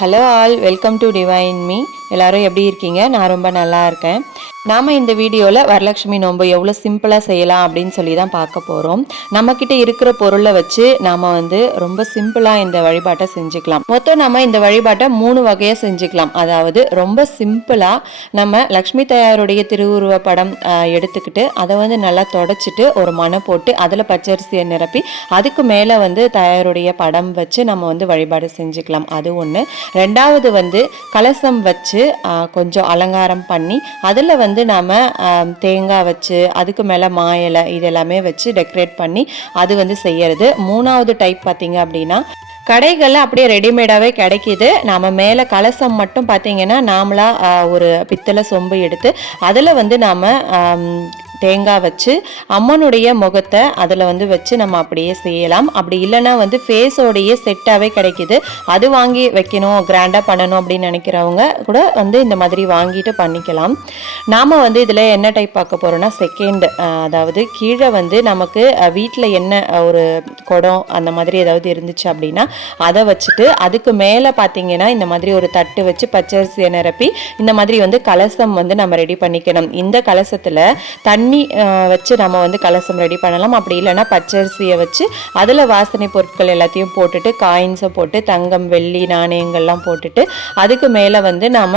Hello all welcome to divine me எல்லாரும் எப்படி இருக்கீங்க? நான் ரொம்ப நல்லா இருக்கேன். நாம் இந்த வீடியோவில் வரலட்சுமி நோன்பு எவ்வளோ சிம்பிளாக செய்யலாம் அப்படின்னு சொல்லி தான் பார்க்க போகிறோம் நம்மக்கிட்ட இருக்கிற பொருளை வச்சு நாம் வந்து ரொம்ப சிம்பிளாக இந்த வழிபாட்டை செஞ்சுக்கலாம். மொத்தம் நம்ம இந்த வழிபாட்டை மூணு வகையாக செஞ்சுக்கலாம். அதாவது ரொம்ப சிம்பிளாக நம்ம லக்ஷ்மி தயாருடைய திருவுருவ படம் எடுத்துக்கிட்டு அதை வந்து நல்லா தொடச்சிட்டு ஒரு மனை போட்டு அதில் பச்சரிசியை நிரப்பி அதுக்கு மேலே வந்து தயாருடைய படம் வச்சு நம்ம வந்து வழிபாடு செஞ்சுக்கலாம். அது ஒன்று ரெண்டாவது வந்து கலசம் வச்சு கொஞ்சம் அலங்காரம் பண்ணி அதில் வந்து வந்து நாம் தேங்காய் வச்சு அதுக்கு மேலே மா இலை இது எல்லாமே வச்சு டெக்கரேட் பண்ணி அது வந்து செய்யறது. மூணாவது டைப் பார்த்தீங்க அப்படின்னா கடைகளில் அப்படியே ரெடிமேடாகவே கிடைக்கிது. நாம் மேலே கலசம் மட்டும் பார்த்தீங்கன்னா நாமளாக ஒரு பித்தளை சொம்பு எடுத்து அதில் வந்து நாம் தேங்காய் வச்சு அம்மனுடைய முகத்தை அதில் வந்து வச்சு நம்ம அப்படியே செய்யலாம். அப்படி இல்லைன்னா வந்து ஃபேஸோடைய செட்டாகவே கிடைக்கிது. அது வாங்கி வைக்கணும் கிராண்டாக பண்ணணும் அப்படின்னு நினைக்கிறவங்க கூட வந்து இந்த மாதிரி வாங்கிட்டு பண்ணிக்கலாம். நாம் வந்து இதில் என்ன டைப் பார்க்க போகிறோம்னா செகண்ட் அதாவது கீழே வந்து நமக்கு வீட்டில் என்ன ஒரு குடம் அந்த மாதிரி ஏதாவது இருந்துச்சு அப்படின்னா அதை வச்சுட்டு அதுக்கு மேலே பார்த்தீங்கன்னா இந்த மாதிரி ஒரு தட்டு வச்சு பச்சரிசியை நிரப்பி இந்த மாதிரி வந்து கலசம் வந்து நம்ம ரெடி பண்ணிக்கணும். இந்த கலசத்தில் தண்ணி அஹ், வச்சு நம்ம வந்து கலசம் ரெடி பண்ணலாம். அப்படி இல்லைன்னா பச்சரிசியை வச்சு அதில் வாசனை பொருட்கள் எல்லாத்தையும் போட்டுட்டு காயின்ஸை போட்டு தங்கம் வெள்ளி நாணயங்கள்லாம் போட்டுட்டு அதுக்கு மேலே வந்து நம்ம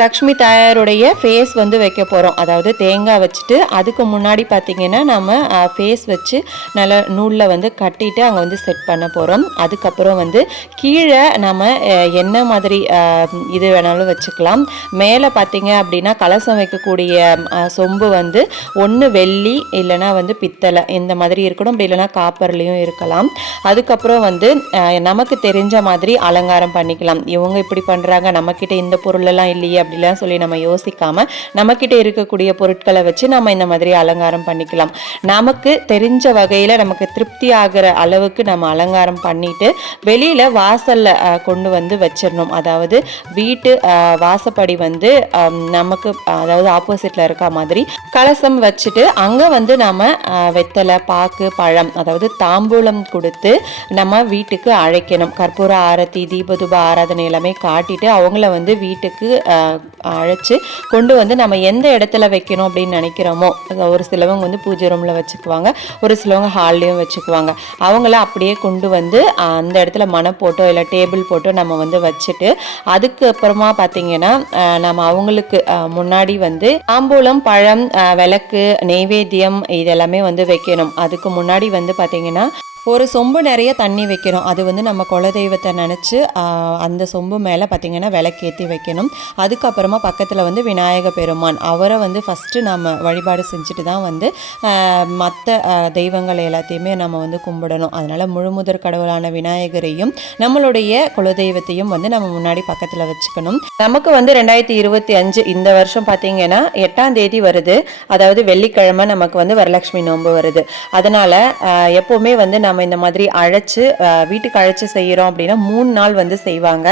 லக்ஷ்மி தாயாருடைய ஃபேஸ் வந்து வைக்க போகிறோம் அதாவது தேங்காய் வச்சுட்டு அதுக்கு முன்னாடி பார்த்திங்கன்னா நம்ம ஃபேஸ் வச்சு நல்ல நூலில் வந்து கட்டிட்டு அங்கே வந்து செட் பண்ண போகிறோம் அதுக்கப்புறம் வந்து கீழே நம்ம என்ன மாதிரி இது வேணாலும் வச்சுக்கலாம். மேலே பார்த்திங்க அப்படின்னா கலசம் வைக்கக்கூடிய சொம்பு வந்து ஒன்று வெள்ளி இல்லைனா வந்து பித்தளை இந்த மாதிரி இருக்கணும். அப்படி இல்லைனா காப்பர்லேயும் இருக்கலாம். அதுக்கப்புறம் வந்து அஹ், நமக்கு தெரிஞ்ச மாதிரி அலங்காரம் பண்ணிக்கலாம். இவங்க இப்படி பண்ணுறாங்க நம்மக்கிட்ட இந்த பொருளெல்லாம் இல்லையே அப்படிலாம் சொல்லி நம்ம யோசிக்காமல் நம்மக்கிட்ட இருக்கக்கூடிய பொருட்களை வச்சு நம்ம இந்த மாதிரி அலங்காரம் பண்ணிக்கலாம். நமக்கு தெரிஞ்ச வகையில் நமக்கு திருப்தி ஆகிற அளவுக்கு நம்ம அலங்காரம் பண்ணிட்டு வெளியில் வாசலில் கொண்டு வந்து வச்சிடணும். அதாவது வீட்டு வாசப்படி வந்து நமக்கு அதாவது ஆப்போசிட்டில் இருக்க மாதிரி கலச கலசம் வச்சுட்டு அங்கே வந்து நாம் வெத்தலை பாக்கு பழம் அதாவது தாம்பூலம் கொடுத்து நம்ம வீட்டுக்கு அழைக்கணும். கற்பூர ஆரத்தி தீபதுப ஆராதனை எல்லாமே காட்டிட்டு அவங்கள வந்து வீட்டுக்கு அழைச்சி கொண்டு வந்து நம்ம எந்த இடத்துல வைக்கணும் அப்படின்னு நினைக்கிறோமோ ஒரு சிலவங்க வந்து பூஜை ரூமில் வச்சுக்குவாங்க ஒரு சிலவங்க ஹால்லையும் வச்சுக்குவாங்க. அவங்கள அப்படியே கொண்டு வந்து அந்த இடத்துல மனை போட்டோ இல்லை டேபிள் போட்டோ நம்ம வந்து வச்சுட்டு அதுக்கு அப்புறமா பார்த்தீங்கன்னா நம்ம அவங்களுக்கு முன்னாடி வந்து தாம்பூலம் பழம் விலை விளக்கு நெய்வேத்தியம் இதெல்லாமே வந்து வைக்கணும். அதுக்கு முன்னாடி வந்து பார்த்திங்கன்னா ஒரு சொம்பு நிறைய தண்ணி வைக்கணும். அது வந்து நம்ம குலதெய்வத்தை நினச்சி அந்த சொம்பு மேலே பார்த்தீங்கன்னா விளக்கேற்றி வைக்கணும். அதுக்கப்புறமா பக்கத்தில் வந்து விநாயக பெருமான். அவரை வந்து ஃபஸ்ட்டு நம்ம வழிபாடு செஞ்சுட்டு தான் வந்து மற்ற தெய்வங்கள் எல்லாத்தையுமே நம்ம வந்து கும்பிடணும். அதனால் முழுமுதற் கடவுளான விநாயகரையும் நம்மளுடைய குலதெய்வத்தையும் வந்து நம்ம முன்னாடி பக்கத்தில் வச்சுக்கணும். நமக்கு வந்து ரெண்டாயிரத்தி இருபத்தி அஞ்சு இந்த வருஷம் பார்த்தீங்கன்னா எட்டாம் தேதி வருது. அதாவது வெள்ளிக்கிழமை நமக்கு வந்து வரலட்சுமி நோன்பு வருது. அதனால எப்போவுமே வந்து நம்ம இந்த மாதிரி அழைச்சு வீட்டுக்கு அழைச்சு செய்கிறோம் அப்படின்னா மூணு நாள் வந்து செய்வாங்க.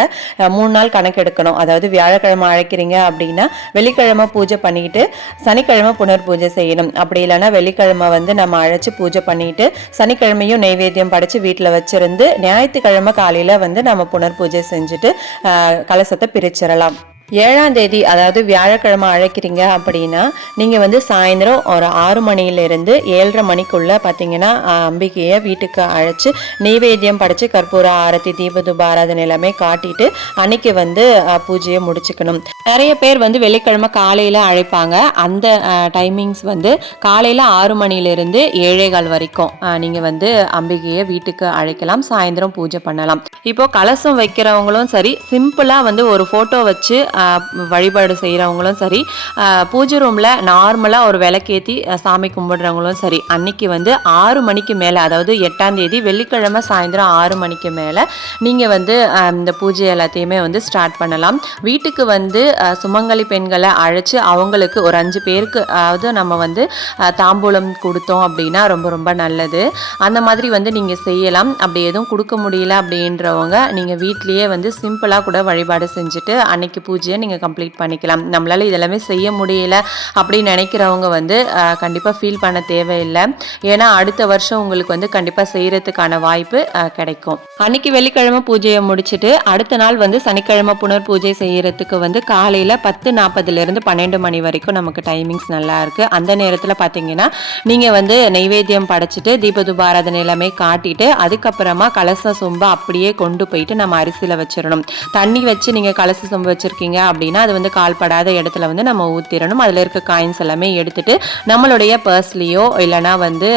மூணு நாள் கணக்கு எடுக்கணும். அதாவது வியாழக்கிழமை அழைக்கிறீங்க அப்படின்னா வெள்ளிக்கிழமை பூஜை பண்ணிட்டு சனிக்கிழமை புனர் பூஜை செய்யணும். அப்படி இல்லைன்னா வெள்ளிக்கிழமை வந்து நம்ம அழைச்சு பூஜை பண்ணிட்டு சனிக்கிழமையும் நெய்வேத்தியம் படைச்சு வீட்டில் வச்சிருந்து ஞாயிற்றுக்கிழமை காலையில் வந்து நம்ம புனர் பூஜை செஞ்சுட்டு கலசத்தை பிரிச்சிடலாம். ஏழாம் தேதி அதாவது வியாழக்கிழமை அழைக்கிறீங்க அப்படின்னா நீங்கள் வந்து சாயந்தரம் ஒரு ஆறு மணியிலிருந்து ஏழரை மணிக்குள்ளே பார்த்தீங்கன்னா அம்பிகையை வீட்டுக்கு அழைச்சி நெய்வேத்தியம் படைச்சு கற்பூர ஆரத்தி தீபதூப ஆராதனை எல்லாமே காட்டிட்டு அன்னைக்கு வந்து பூஜையை முடிச்சுக்கணும். நிறைய பேர் வந்து வெள்ளிக்கிழமை காலையில் அழைப்பாங்க. அந்த டைமிங்ஸ் வந்து காலையில் ஆறு மணியிலிருந்து ஏழே கால் வரைக்கும் நீங்கள் வந்து அம்பிகையை வீட்டுக்கு அழைக்கலாம் சாயந்தரம் பூஜை பண்ணலாம். இப்போ கலசம் வைக்கிறவங்களும் சரி சிம்பிளாக வந்து ஒரு ஃபோட்டோ வச்சு வழிபாடு செய்கிறவங்களும் சரி பூஜை ரூமில் நார்மலாக ஒரு விளக்கேற்றி சாமி கும்பிடுறவங்களும் சரி அன்னைக்கு வந்து ஆறு மணிக்கு மேலே அதாவது எட்டாம் தேதி வெள்ளிக்கிழமை சாயந்தரம் ஆறு மணிக்கு மேலே நீங்கள் வந்து இந்த பூஜை எல்லாத்தையுமே வந்து ஸ்டார்ட் பண்ணலாம். வீட்டுக்கு வந்து சுமங்கலி பெண்களை அழைச்சி அவங்களுக்கு ஒரு அஞ்சு பேருக்கு அதாவது நம்ம வந்து தாம்பூலம் கொடுத்தோம் அப்படின்னா ரொம்ப ரொம்ப நல்லது. அந்த மாதிரி வந்து நீங்கள் செய்யலாம். அப்படி எதுவும் கொடுக்க முடியல அப்படின்றவங்க நீங்கள் வீட்லேயே வந்து சிம்பிளாக கூட வழிபாடு செஞ்சுட்டு அன்னைக்கு பூஜையை நீங்கள் கம்ப்ளீட் பண்ணிக்கலாம். நம்மளால் இதெல்லாமே செய்ய முடியல அப்படின்னு நினைக்கிறவங்க வந்து கண்டிப்பாக ஃபீல் பண்ண தேவையில்லை. ஏன்னா அடுத்த வருஷம் உங்களுக்கு வந்து கண்டிப்பாக செய்கிறதுக்கான வாய்ப்பு கிடைக்கும். அன்னைக்கு வெள்ளிக்கிழமை பூஜையை முடிச்சுட்டு அடுத்த நாள் வந்து சனிக்கிழமை புனர் பூஜை செய்கிறதுக்கு வந்து காலையில் பத்து நாற்பதுலேருந்து பன்னெண்டு மணி வரைக்கும் நமக்கு டைமிங்ஸ் நல்லா இருக்குது அந்த நேரத்தில் பார்த்தீங்கன்னா நீங்கள் வந்து நெய்வேத்தியம் படைச்சிட்டு தீபதுபாராதனை எல்லாமே காட்டிட்டு அதுக்கப்புறமா கலச சொம்பை அப்படியே கொண்டு போயிட்டு நம்ம அரிசியில் வச்சிடணும் தண்ணி வச்சு நீங்கள் கலச சொம்பு வச்சுருக்கீங்க அப்படின்னா அது வந்து கால்படாத இடத்துல வந்து நம்ம ஊற்றிடணும் அதில் இருக்க காயின்ஸ் எல்லாமே எடுத்துகிட்டு நம்மளுடைய பர்ஸ்லேயோ இல்லைனா வந்து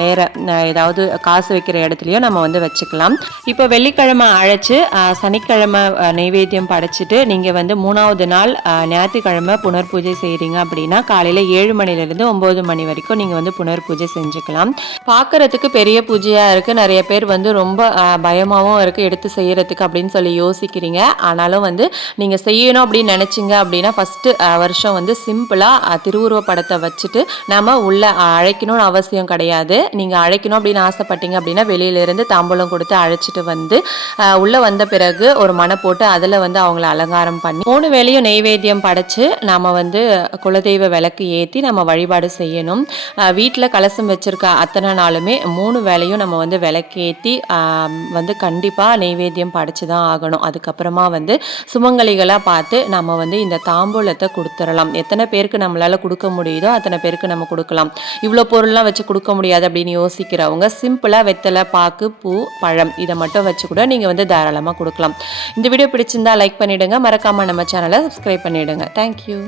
வேறு வேற ஏதாவது காசு வைக்கிற இடத்துலையோ நம்ம வந்து வச்சுக்கலாம். இப்போ வெள்ளிக்கிழமை அழைச்சி சனிக்கிழமை நைவேத்தியம் நெய்வேத்தியம் படைச்சிட்டு நீங்கள் வந்து மூணாவது நாள் ஞாயிற்றுக்கிழமை புனர் பூஜை செய்கிறீங்க அப்படின்னா காலையில் ஏழு மணிலேருந்து ஒம்பது மணி வரைக்கும் நீங்கள் வந்து புனர் பூஜை செஞ்சுக்கலாம். பார்க்கறதுக்கு பெரிய பூஜையாக இருக்குது நிறைய பேர் வந்து ரொம்ப பயமாகவும் இருக்குது எடுத்து செய்கிறதுக்கு அப்படின்னு சொல்லி யோசிக்கிறீங்க. ஆனாலும் வந்து நீங்கள் செய்யணும் அப்படின்னு நினச்சிங்க அப்படின்னா ஃபஸ்ட்டு வருஷம் வந்து சிம்பிளாக திருவுருவ படத்தை வச்சுட்டு நம்ம உள்ளே அழைக்கணும்னு அவசியம் கிடையாது. நீங்கள் அழைக்கணும் அப்படின்னு ஆசைப்பட்டீங்க அப்படின்னா வெளியிலேருந்து தாம்பூலம் கொடுத்து அழைச்சிட்டு வந்து உள்ளே வந்த பிறகு ஒரு மனை போட்டு அதில் வந்து அவங்கள அலங்காரம் பண்ணி மூணு வேளையும் நெய்வேத்தியம் படைச்சு நம்ம வந்து குலதெய்வ விளக்கு ஏற்றி நம்ம வழிபாடு செய்யணும். வீட்டில் கலசம் வச்சுருக்க அத்தனை நாளுமே மூணு வேலையும் நம்ம வந்து விளக்கேற்றி வந்து கண்டிப்பாக நெய்வேத்தியம் படைச்சு தான் ஆகணும். அதுக்கப்புறமா வந்து சுமங்கலிகளாக பார்த்து பார்த்து நம்ம வந்து இந்த தாம்பூலத்தை கொடுத்துடலாம் எத்தனை பேருக்கு நம்மளால் கொடுக்க முடியுதோ அத்தனை பேருக்கு நம்ம கொடுக்கலாம். இவ்வளோ பொருள்லாம் வச்சு கொடுக்க முடியாது அப்படின்னு யோசிக்கிறவங்க சிம்பிளாக வெத்தலை பாக்கு பூ பழம் இதை மட்டும் வச்சு கூட நீங்கள் வந்து தாராளமாக கொடுக்கலாம். இந்த வீடியோ பிடிச்சிருந்தா லைக் பண்ணிவிடுங்க மறக்காமல் நம்ம சேனலை சப்ஸ்கிரைப் பண்ணிவிடுங்க தேங்க்யூ